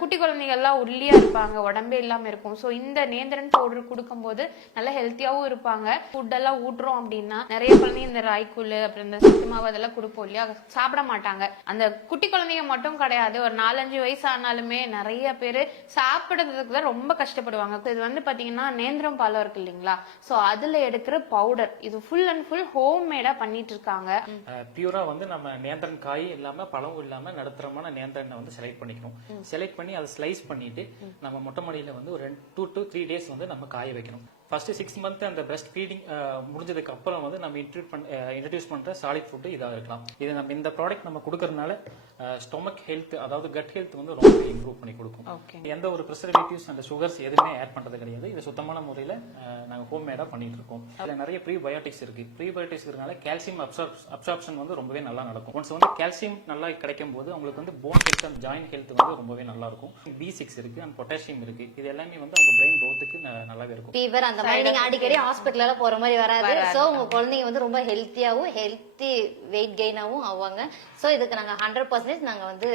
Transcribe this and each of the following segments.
குட்டி குழந்தைகள்லாம் ஒல்லியா இருப்பாங்க, உடம்பே இல்லாம இருக்கும். ஸோ இந்த நேந்திரன் பவுடர் கொடுக்கும்போது நல்லா ஹெல்த்தியாவும் இருப்பாங்க. ஃபுட் எல்லாம் ஊட்டுறோம் அப்படின்னா நிறைய குழந்தைங்க இந்த ராய்க்கூழ் அப்புறம் இந்த சத்து மாவு அதெல்லாம் கொடுப்போம் இல்லையா, சாப்பிட மாட்டாங்க. அந்த குட்டி குழந்தைங்க மட்டும் கிடையாது, ஒரு 4-5 வயசு ஆனாலுமே நிறைய பேர் சாப்பிடுறதுக்கு தான் ரொம்ப கஷ்டப்படுவாங்க. இது வந்து பாத்தீங்கன்னா நேந்திரம் பழம் இருக்கு இல்லைங்களா, ஸோ அதுல எடுக்கிற பவுடர், இது ஃபுல் அண்ட் ஃபுல் ஹோம் மேடா பண்ணிட்டு இருக்காங்க. பியூரா வந்து நம்ம நேந்திரன் காய் இல்லாம பழம் இல்லாம நடுத்தரமான நேந்திரனை வந்து செலக்ட் பண்ணிக்கணும். செலக்ட் பண்ணி அதை ஸ்லைஸ் பண்ணிட்டு நம்ம மொட்டை மாடியில வந்து ஒரு 2 to 3 days வந்து நம்ம காய வைக்கணும். ஃபர்ஸ்ட் 6 month அந்த பிரஸ்ட் ஃபீடிங் முடிஞ்சதுக்கு அப்புறம் வந்து நம்ம இன்ட்ரடியூஸ் பண்ற சாலிட் ஃபுட் இதா இருக்கலாம். இது நம்ம இந்த ப்ராடக்ட் நம்ம கொடுக்கறதுனால ஸ்டொமக் ஹெல்த் அதாவது கட் ஹெல்த் வந்து ரொம்ப இம்ப்ரூவ் பண்ணி கொடுக்கும். எந்த ஒரு ப்ரிசர்வேட்டிவ்ஸ் அந்த சுகர்ஸ் எதுவுமே ஆட் பண்றது கிடையாது. இது சுத்தமான முறையில நாங்க ஹோம் மேடா பண்ணிட்டு இருக்கோம். அதுல நிறைய ப்ரீபயோட்டிக்ஸ் இருக்கு. ப்ரீபயோட்டிக்ஸ் இருக்கனால கால்சியம் அப்சார்ப்ஷன் வந்து ரொம்பவே நல்லா நடக்கும். ஒன்ஸ் வந்து கால்சியம் நல்லா கிடைக்கும் போது உங்களுக்கு வந்து phone health and joint health வந்து ரொம்பவே நல்லா இருக்கும். B6 இருக்கு அண்ட் பொட்டாசியம் இருக்கு. இது எல்லாமே வந்து உங்க பிரெயின் க்ரோத்துக்கு நல்லாவே இருக்கும். அந்த மாதிரி நீங்க அடிக்கடி ஹாஸ்பிட்டல்ல போற மாதிரி வராது. சோ உங்க குழந்தைங்க வந்து ரொம்ப ஹெல்த்தியாவும் ஹெல்த்தி வெயிட் கெயினாவும் ஆவாங்க. சோ இதுக்கு நாங்க 100% நாங்க வந்து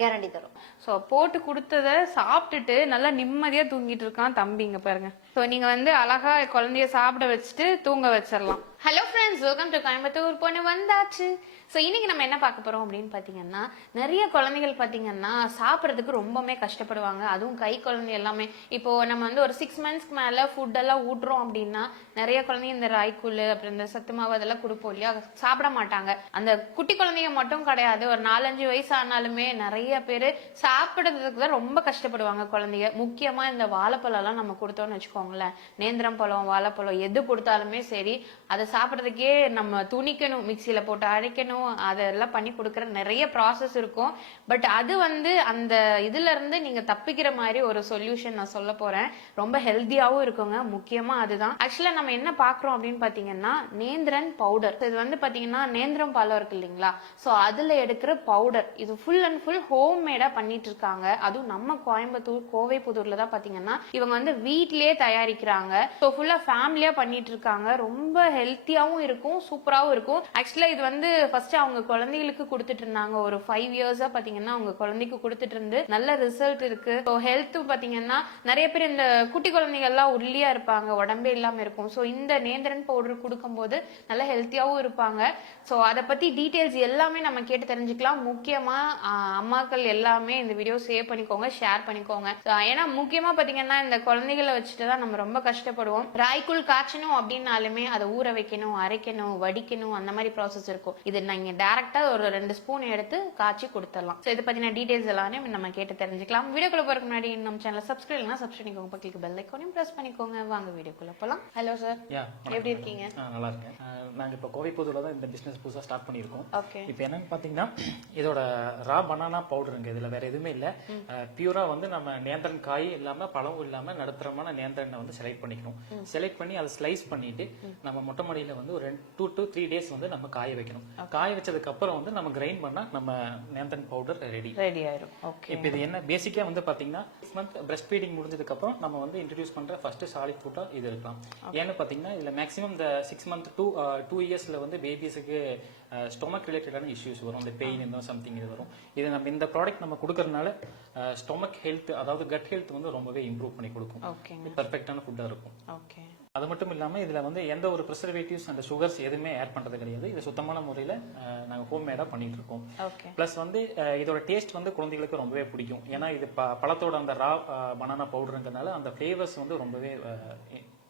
கேரண்டி தரோம். சோ போட்டு கொடுத்தத சாப்பிட்டுட்டு நல்லா நிம்மதியா தூங்கிட்டு இருக்கான் தம்பிங்க பாருங்க. சோ நீங்க வந்து அழகா குழந்தைய சாப்பிட வச்சுட்டு தூங்க வச்சிடலாம். Hello friends, welcome to Coimbatore பொண்ணு வந்தாச்சு. ஸோ இன்னைக்கு நம்ம என்ன பார்க்க போறோம் அப்படின்னு பாத்தீங்கன்னா, நிறைய குழந்தைகள் பாத்தீங்கன்னா சாப்பிட்றதுக்கு ரொம்பவே கஷ்டப்படுவாங்க. அதுவும் கை குழந்தை எல்லாமே. இப்போ நம்ம வந்து ஒரு 6 monthsக்கு மேல ஃபுட் எல்லாம் ஊட்டுறோம் அப்படின்னா நிறைய குழந்தைங்க இந்த ராய்க்கூழ் அப்புறம் இந்த சத்து மாவு அதெல்லாம் கொடுப்போம் இல்லையா, சாப்பிட மாட்டாங்க. அந்த குட்டி குழந்தைங்க மட்டும் கிடையாது, ஒரு 4-5 வயசு ஆனாலுமே நிறைய பேர் சாப்பிடுறதுக்கு தான் ரொம்ப கஷ்டப்படுவாங்க குழந்தைங்க. முக்கியமா இந்த வாழைப்பழம் எல்லாம் நம்ம கொடுத்தோம்னு வச்சுக்கோங்களேன், நேந்திரம் பழம் வாழைப்பழம் எது கொடுத்தாலுமே சரி, அதை சாப்பிட்றதுக்கே நம்ம துணிக்கணும், மிக்சியில போட்டு அரைக்கணும், அதெல்லாம் பண்ணி கொடுக்கற நிறைய ப்ராசஸ் இருக்கும். பட் அது வந்து அந்த இதுல இருந்து நீங்க தப்பிக்கிற மாதிரி ஒரு சொல்யூஷன் நான் சொல்ல போறேன். ரொம்ப ஹெல்த்தியாவும் இருக்குங்க. முக்கியமா அதுதான். ஆக்சுவலா நம்ம என்ன பாக்குறோம் அப்படின்னு பாத்தீங்கன்னா நேந்திரன் பவுடர். இது வந்து பாத்தீங்கன்னா நேந்திரம் பழம் இருக்கு இல்லைங்களா, சோ அதுல எடுக்கிற பவுடர், இது ஃபுல் அண்ட் ஃபுல் ஹோம் மேடா பண்ணிட்டு இருக்காங்க. அதுவும் நம்ம கோயம்புத்தூர் கோவைப்புதூர்ல தான் பாத்தீங்கன்னா இவங்க வந்து வீட்லயே தயாரிக்கிறாங்க. ஸோ ஃபுல்லா ஃபேமிலியா பண்ணிட்டு இருக்காங்க. ரொம்ப ஹெல்த்தியாவும் இருக்கும், சூப்பராகவும் இருக்கும். ஆக்சுவலா இது வந்து ஃபர்ஸ்ட் அவங்க குழந்தைகளுக்கு கொடுத்துட்டு இருந்தாங்க. ஒரு 5 years-ஆ பாத்தீங்கன்னா அவங்க குழந்தைக்கு கொடுத்துட்டு இருந்து நல்ல ரிசல்ட் இருக்கு. ஸோ ஹெல்த் பாத்தீங்கன்னா நிறைய பேர் இந்த குட்டி குழந்தைகள்லாம் ஒல்லியா இருப்பாங்க, உடம்பே இல்லாம இருக்கும். ஸோ இந்த நேந்திரன் பவுடர் கொடுக்கும்போது நல்ல ஹெல்த்தியாவும் இருப்பாங்க. ஸோ அதை பத்தி டீடைல்ஸ் எல்லாமே நம்ம கேட்டு தெரிஞ்சுக்கலாம். முக்கியமா அம்மாக்கள் எல்லாமே இந்த வீடியோ சேவ் பண்ணிக்கோங்க, ஷேர் பண்ணிக்கோங்க. ஏன்னா முக்கியமா பாத்தீங்கன்னா இந்த குழந்தைகளை வச்சுட்டு தான் நம்ம ரொம்ப கஷ்டப்படுவோம். ராய்க்கூழ் காய்ச்சணும் அப்படின்னாலுமே அதை ஊற வைக்கணும், அரைக்கணும், வடிக்கணும், அந்த மாதிரி ப்ராசஸ் இருக்கும். இது நீங்க டைரக்டா ஒரு 2 ஸ்பூன் எடுத்து காய்ச்சி கொடுத்துடலாம். ஸோ இதை பத்தின டீடைல்ஸ் எல்லாமே நம்ம கேட்டு தெரிஞ்சுக்கலாம். வீடியோக்குள்ள போறதுக்கு முன்னாடி நம்ம சேனலை சப்ஸ்கிரைப் பண்ணிக்கோங்க, பக்கத்துக்கு பெல் ஐகானையும் பிரஸ் பண்ணிக்கோங்க. வாங்க வீடியோக்குள்ள போலாம். ஹலோ சார், எப்படி இருக்கீங்க? நல்லா இருக்கேன். நாங்க இப்போ கோவைப்புதூர்ல தான் இந்த பிசினஸ் புதுசா ஸ்டார்ட் பண்ணியிருக்கோம். ஓகே. இப்போ என்னன்னு பாத்தீங்கன்னா இதோட ரா பனானா பவுடருங்க. இதுல வேற எதுவுமே இல்ல. பியூரா வந்து நம்ம நேந்திரன் காய் இல்லாம பழம் இல்லாம நடுத்தரமான நேந்திரனை வந்து செலக்ட் பண்ணிக்கணும். செலக்ட் பண்ணி அதை ஸ்லைஸ் பண்ணிட்டு நம்ம மொட்டை மாடியில வந்து ஒரு 2 to 3 days வந்து நம்ம காய வைக்கணும். காய வச்சதுக்கு அப்புறம் வந்து நம்ம கிரைண்ட் பண்ணா நம்ம நேந்திரன் பவுடர் ரெடி ஆயிரும். ஓகே. இப்போ இது என்ன பேசிக்கா வந்து பாத்தீங்கன்னா 6 month பிரஸ்ட் ஃபீடிங் முடிஞ்சதுக்கு அப்புறம் நம்ம வந்து இன்ட்ரடியூஸ் பண்ற ஃபர்ஸ்ட் சாலிட் ஃபுட்டா இது இருக்கலாம். ஏன்னு பாத்தீங்கன்னா இதுல மேக்ஸிமம் இந்த 6 month to 2 yearsல வந்து பேபிஸுக்கு ஸ்டொமக் ரிலேட்டடான இஷ்யூஸ் வரும். இந்த பெயின் இந்த சம்திங் இது வரும். இது நம்ம இந்த ப்ராடக்ட் நம்ம கொடுக்கறதுனால ஸ்டொமக் ஹெல்த் அதாவது கட் ஹெல்த் வந்து ரொம்பவே இம்ப்ரூவ் பண்ணி கொடுக்கும். பெர்ஃபெக்டான ஃபுட்டா இருக்கும். ஓகே. அது மட்டும் இல்லாம இதுல வந்து எந்த ஒரு ப்ரிசர்வேட்டிவ்ஸ் அந்த சுகர்ஸ் எதுவுமே ஆட் பண்றது கிடையாது. இது சுத்தமான முறையில நாங்க ஹோம் மேடா பண்ணிட்டு இருக்கோம். பிளஸ் வந்து இதோட டேஸ்ட் வந்து குழந்தைகளுக்கு ரொம்பவே பிடிக்கும். ஏன்னா இது பழத்தோட அந்த ரா பனானா பவுடருங்கிறதுனால அந்த ஃபிளேவர்ஸ் வந்து ரொம்பவே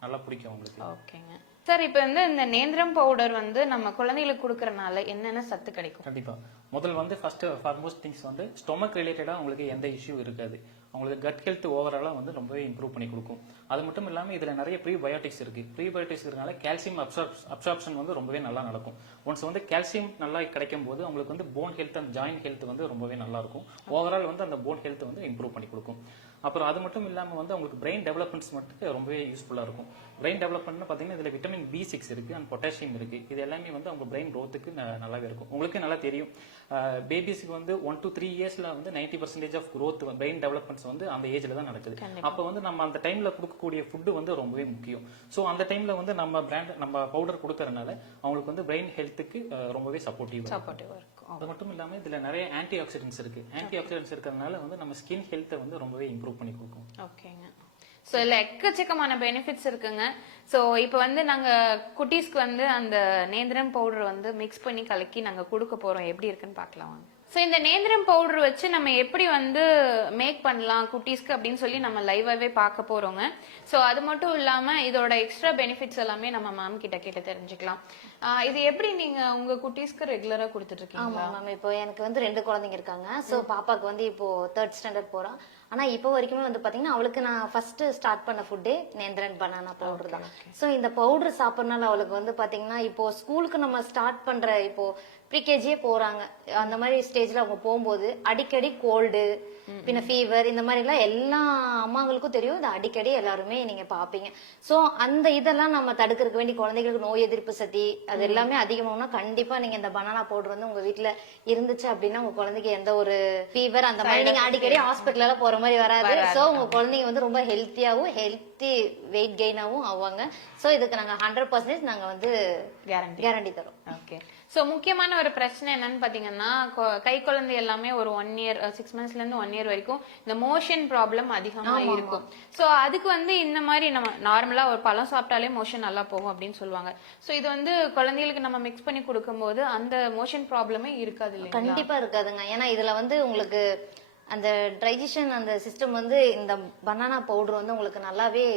நல்லா பிடிக்கும் அவங்களுக்கு. ஓகேங்க சார். இப்போ வந்து இந்த நேந்திரம் பவுடர் வந்து நம்ம குழந்தைகளுக்கு கொடுக்கறனால என்னென்ன சத்து கிடைக்கும்? கண்டிப்பா முதல் வந்து ஃபர்ஸ்ட் ஃபார்மோஸ்ட் திங்ஸ் வந்து ஸ்டொமக் ரிலேட்டடா உங்களுக்கு எந்த இஷ்யூ இருக்காது. உங்களுக்கு கட் ஹெல்த் ஓவராலா வந்து ரொம்பவே இம்ப்ரூவ் பண்ணி கொடுக்கும். அது மட்டும் இல்லாம இதுல நிறைய ப்ரீபயோட்டிக்ஸ் இருக்கு. ப்ரீபயோட்டிக்ஸ் இருக்கனால கால்சியம் அப்சார்ப்ஷன் வந்து ரொம்பவே நல்லா நடக்கும். ஒன்ஸ் வந்து கால்சியம் நல்லா கிடைக்கும் போது உங்களுக்கு வந்து phone health and joint health வந்து ரொம்பவே நல்லா இருக்கும். ஓவரால் வந்து அந்த போன் ஹெல்த் வந்து இம்ப்ரூவ் பண்ணி கொடுக்கும். அப்புறம் அது மட்டும் இல்லாம வந்து உங்களுக்கு பிரெயின் டெவலப்மெண்ட்ஸ் மட்டும் ரொம்பவே யூஸ்ஃபுல்லா இருக்கும். பிரெயின் டெவலப்மெண்ட் பாத்தீங்கன்னா இதுல விட்டமின் B6 இருக்கு அண்ட் பொட்டாசியம் இருக்கு. இது எல்லாமே வந்து அவங்க பிரெயின் க்ரோத்துக்கு நல்லாவே இருக்கும். உங்களுக்கு நல்லா தெரியும் பேபிஸ்க்கு வந்து 1 to 3 yearsல வந்து 90% of growth brain developments process வந்து அந்த ஏஜ்ல தான் நடக்குது. அப்ப வந்து நம்ம அந்த டைம்ல கொடுக்கக்கூடிய ஃபுட்டு வந்து ரொம்பவே முக்கியம். ஸோ அந்த டைம்ல வந்து நம்ம பவுடர் கொடுக்கறதுனால அவங்களுக்கு வந்து பிரெயின் ஹெல்த்துக்கு ரொம்பவே சப்போர்ட்டிவா இருக்கும். அது மட்டும் இல்லாம இதுல நிறைய ஆன்டி ஆக்சிடென்ட்ஸ் இருக்கு. ஆன்டி ஆக்சிடென்ட்ஸ் இருக்கிறதுனால வந்து நம்ம ஸ்கின் ஹெல்த்தை வந்து ரொம்பவே இம்ப்ரூவ் பண்ணி கொடுக்கும். ஓகேங்க. ஸோ இதில் எக்கச்சக்கமான பெனிஃபிட்ஸ் இருக்குங்க. ஸோ இப்போ வந்து நாங்கள் குட்டீஸ்க்கு வந்து அந்த நேந்திரம் பவுடர் வந்து மிக்ஸ் பண்ணி கலக்கி நாங்கள் கொடுக்க போகிறோம். எப்படி இருக்குன்னு பார்க்கலாம் வாங்க. ஸோ இந்த நேந்திரம் பவுடர் வச்சு நம்ம எப்படி வந்து மேக் பண்ணலாம் குட்டீஸ்க்கு அப்படின்னு சொல்லி நம்ம லைவாகவே பார்க்க போகிறோங்க. ஸோ அது மட்டும் இல்லாமல் இதோட எக்ஸ்ட்ரா பெனிஃபிட்ஸ் எல்லாமே நம்ம மேம் கிட்ட கேட்டு தெரிஞ்சுக்கலாம். இது எப்படி நீங்கள் உங்கள் குட்டீஸ்க்கு ரெகுலராக கொடுத்துட்டு இருக்கீங்களா? ஆமாம் மேம், இப்போ எனக்கு வந்து 2 குழந்தைங்க இருக்காங்க. ஸோ பாப்பாக்கு வந்து இப்போ 3rd ஸ்டாண்டர்ட் போகிறான். ஆனா இப்போ வரைக்குமே வந்து பாத்தீங்கன்னா அவளுக்கு நான் ஃபர்ஸ்ட் ஸ்டார்ட் பண்ண ஃபுட்டே நேந்திரன் பனானா பவுடர் தான். ஸோ இந்த பவுடர் சாப்பிட்றதுனால அவளுக்கு வந்து பாத்தீங்கன்னா இப்போ ஸ்கூலுக்கு நம்ம ஸ்டார்ட் பண்ற இப்போ ப்ரீகேஜியே போறாங்க, அந்த மாதிரி ஸ்டேஜ்ல அவங்க போகும்போது அடிக்கடி கோல்டு பின்ன ஃபீவர் இந்த மாதிரி எல்லாம் எல்லா அம்மாங்களுக்கும் தெரியும். இது அடிக்கடி எல்லாருமே நீங்க பாப்பீங்க. ஸோ அந்த இதெல்லாம் நம்ம தடுக்கிறதுக்கு வேண்டி குழந்தைகளுக்கு நோய் எதிர்ப்பு சக்தி அது எல்லாமே அதிகமாகனா கண்டிப்பா நீங்க இந்த பனானா பவுடர் வந்து உங்க வீட்டுல இருந்துச்சு அப்படின்னா உங்க குழந்தைக்கு எந்த ஒரு ஃபீவர் அந்த மாதிரி நீங்க அடிக்கடி ஹாஸ்பிட்டல் எல்லாம் போற மாதிரி வராது. ஸோ உங்க குழந்தைங்க வந்து ரொம்ப ஹெல்த்தியாவும் ஹெல்த்தி வெயிட் கெயினாவும் ஆவாங்க. ஸோ இதுக்கு நாங்க 100% நாங்க வந்து கேரண்டி தரோம். ஓகே. ஸோ முக்கியமான ஒரு பிரச்சனை என்னன்னு பாத்தீங்கன்னா கை குழந்தை எல்லாமே ஒரு 1 இயர் 6 monthsல இருந்து 1 இயர் வரைக்கும் இந்த மோஷன் ப்ராப்ளம் அதிகமா இருக்கும். ஸோ அதுக்கு வந்து இந்த மாதிரி நம்ம நார்மலா ஒரு பழம் சாப்பிட்டாலே மோஷன் நல்லா போகும் அப்படின்னு சொல்லுவாங்க. ஸோ இது வந்து குழந்தைகளுக்கு நம்ம மிக்ஸ் பண்ணி கொடுக்கும்போது அந்த மோஷன் ப்ராப்ளமே இருக்காது இல்லையா? கண்டிப்பா இருக்காதுங்க. ஏன்னா இதுல வந்து உங்களுக்கு அந்த டைஜஷன் அந்த சிஸ்டம் வந்து இந்த பனானா பவுடர் வந்து உங்களுக்கு நல்லாவே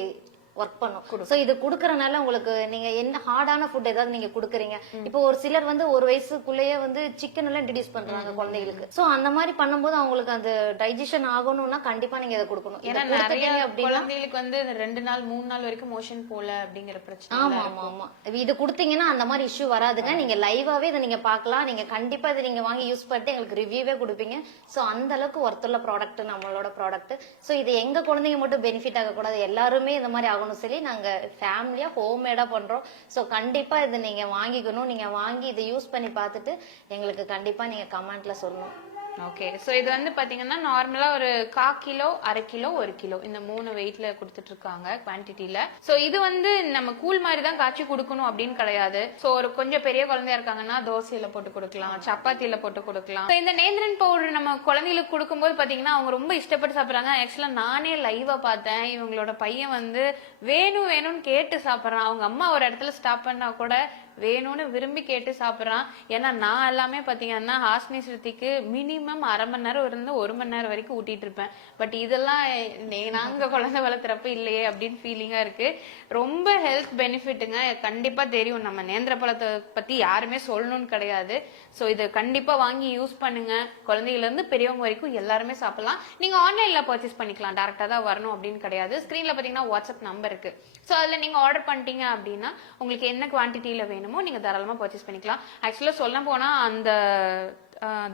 ஒர்க் பண்ணும். சோ இது குடுக்கறனால உங்களுக்கு நீங்க என்ன ஹார்டான ஃபுட் ஏதாவது நீங்க குடுக்குறீங்க, இப்போ ஒரு சிலர் வந்து 1 வயசுக்குள்ளேயே வந்து சிக்கன் எல்லாம் இன்ட்ரோடியூஸ் பண்றாங்க குழந்தைகளுக்கு. சோ அந்த மாதிரி பண்ணும்போது அவங்களுக்கு அந்த டைஜஷன் ஆகணும்னா கண்டிப்பா நீங்க இதை கொடுக்கணும். ஏன்னா நிறைய குழந்தைகளுக்கு வந்து 2 நாள் 3 நாள் வரைக்கும் மோஷன் போல அப்படிங்கிற பிரச்சனை. ஆமா ஆமா ஆமா, இது கொடுத்தீங்கன்னா அந்த மாதிரி இஷ்யூ வராதுங்க. நீங்க லைவாவே இதை நீங்க பாக்கலாம். நீங்க கண்டிப்பா இதை நீங்க வாங்கி யூஸ் பண்ணிட்டு எங்களுக்கு ரிவ்யூவே கொடுப்பீங்க. சோ அந்த அளவுக்கு ஒர்த்துள்ள ப்ராடக்ட் நம்மளோட ப்ராடக்ட். சோ இது எங்க குழந்தைங்க மட்டும் பெனிஃபிட் ஆகக்கூடாது, எல்லாருமே இந்த மாதிரி ஆகணும் சொல்லி நாங்க ஃபேமிலியா ஹோம்மேடா பண்றோம். சோ கண்டிப்பா இதை நீங்க வாங்கிக்கணும். நீங்க வாங்கி இதை யூஸ் பண்ணி பார்த்துட்டு எங்களுக்கு கண்டிப்பா நீங்க கமெண்ட்ல சொல்லணும். ஓகே. சோ இது வந்து பாத்தீங்கன்னா நார்மலா ஒரு 1/4 கிலோ 1/2 கிலோ 1 கிலோ இந்த 3 வெயிட்ல கொடுத்துட்டு இருக்காங்க குவான்டிட்டில. சோ இது வந்து நம்ம கூழ் மாதிரி தான் காய்ச்சி கொடுக்கணும் அப்படின்னு கிடையாது. சோ ஒரு கொஞ்சம் பெரிய குழந்தையா இருக்காங்கன்னா தோசையில போட்டு கொடுக்கலாம், சப்பாத்தியில போட்டு கொடுக்கலாம். இந்த நேந்திரன் பவுடர் நம்ம குழந்தைகளுக்கு கொடுக்கும்போது பாத்தீங்கன்னா அவங்க ரொம்ப இஷ்டப்பட்டு சாப்பிடுறாங்க. ஆக்சுவலா நானே லைவா பார்த்தேன். இவங்களோட பையன் வந்து வேணும் வேணும்னு கேட்டு சாப்பிடுறான். அவங்க அம்மா ஒரு இடத்துல ஸ்டாப் பண்ணா கூட வேணும்னு விரும்பி கேட்டு சாப்பிடுறான். ஏன்னா நான் எல்லாமே பாத்தீங்கன்னா ஹாஸ்னி ஸ்ருதிக்கு மினிமம் 1/2 மணி நேரம் இருந்து 1 மணி நேரம் வரைக்கும் ஊட்டிட்டு இருப்பேன். பட் இதெல்லாம் நாங்க குழந்தை வளர்த்துறப்ப இல்லையே அப்படின்னு ஃபீலிங்கா இருக்கு. ரொம்ப ஹெல்த் பெனிஃபிட்டுங்க. கண்டிப்பா தெரியும், நம்ம நேந்திர பழத்தை பத்தி யாருமே சொல்லணும்னு கிடையாது. சோ இதை கண்டிப்பா வாங்கி யூஸ் பண்ணுங்க. குழந்தையில இருந்து பெரியவங்க வரைக்கும் எல்லாருமே சாப்பிடலாம். நீங்க ஆன்லைன்ல பர்ச்சேஸ் பண்ணிக்கலாம், டேரக்டா தான் வரணும் அப்படின்னு கிடையாது. ஸ்கிரீன்ல பாத்தீங்கன்னா வாட்ஸ்அப் நம்பர் இருக்கு. சோ அதுல நீங்க ஆர்டர் பண்ணிட்டீங்க அப்படின்னா உங்களுக்கு என்ன குவான்டிட்டியில வேணும் நீங்க தாராளமா பர்ச்சேஸ் பண்ணிக்கலாம். ஆக்சுவலா சொல்ல போனா அந்த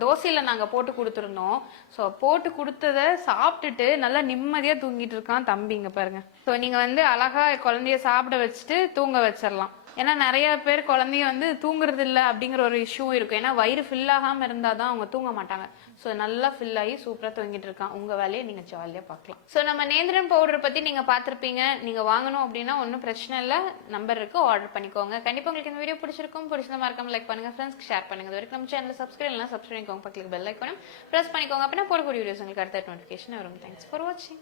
தோசையில நாங்க போட்டு கொடுத்துருந்தோம். சோ போட்டு கொடுத்தத சாப்பிட்டுட்டு நல்லா நிம்மதியா தூங்கிட்டு இருக்கான் தம்பிங்க பாருங்க. சோ நீங்க வந்து அழகா குழந்தைய சாப்பிட வச்சுட்டு தூங்க வச்சிடலாம். ஏன்னா நிறைய பேர் குழந்தைய வந்து தூங்குறது இல்ல அப்படிங்கிற ஒரு இஷ்யூ இருக்கும். ஏன்னா வயிறு ஃபில் ஆகாம இருந்தாதான் அவங்க தூங்க மாட்டாங்க. சோ நல்லா ஃபில் ஆகி சூப்பரா தூங்கிட்டு இருக்கான். உங்க வேலையை நீங்க ஜாலியா பார்க்கலாம். சோ நம்ம நேந்திரன் பவுடர் பத்தி நீங்க பாத்திருப்பீங்க. நீங்க வாங்கணும் அப்படின்னா ஒன்னும் பிரச்சனை இல்ல, நம்பர் இருக்கு, ஆர்டர் பண்ணிக்கோங்க. கண்டிப்பா உங்களுக்கு இந்த வீடியோ பிடிச்சிருக்கும். பிடிச்சத மறக்காம லைக் பண்ணுங்க, ஃப்ரெண்ட்ஸ்க்கு ஷேர் பண்ணுங்க. இது வரைக்கும் நம்ம சேனல் சப்ஸ்கிரைப் இல்லைனா சப்ஸ்கிரைப் பண்ணிக்கோங்க, பக்கத்துல பெல் ஐகானும் பிரஸ் பண்ணிக்கோங்க. அப்படின்னா போடக்கூடிய வீடியோஸ் உங்களுக்கு அடுத்த நோட்டிஃபிகேஷன் வரும். தேங்க்ஸ் ஃபார் வாட்சிங்.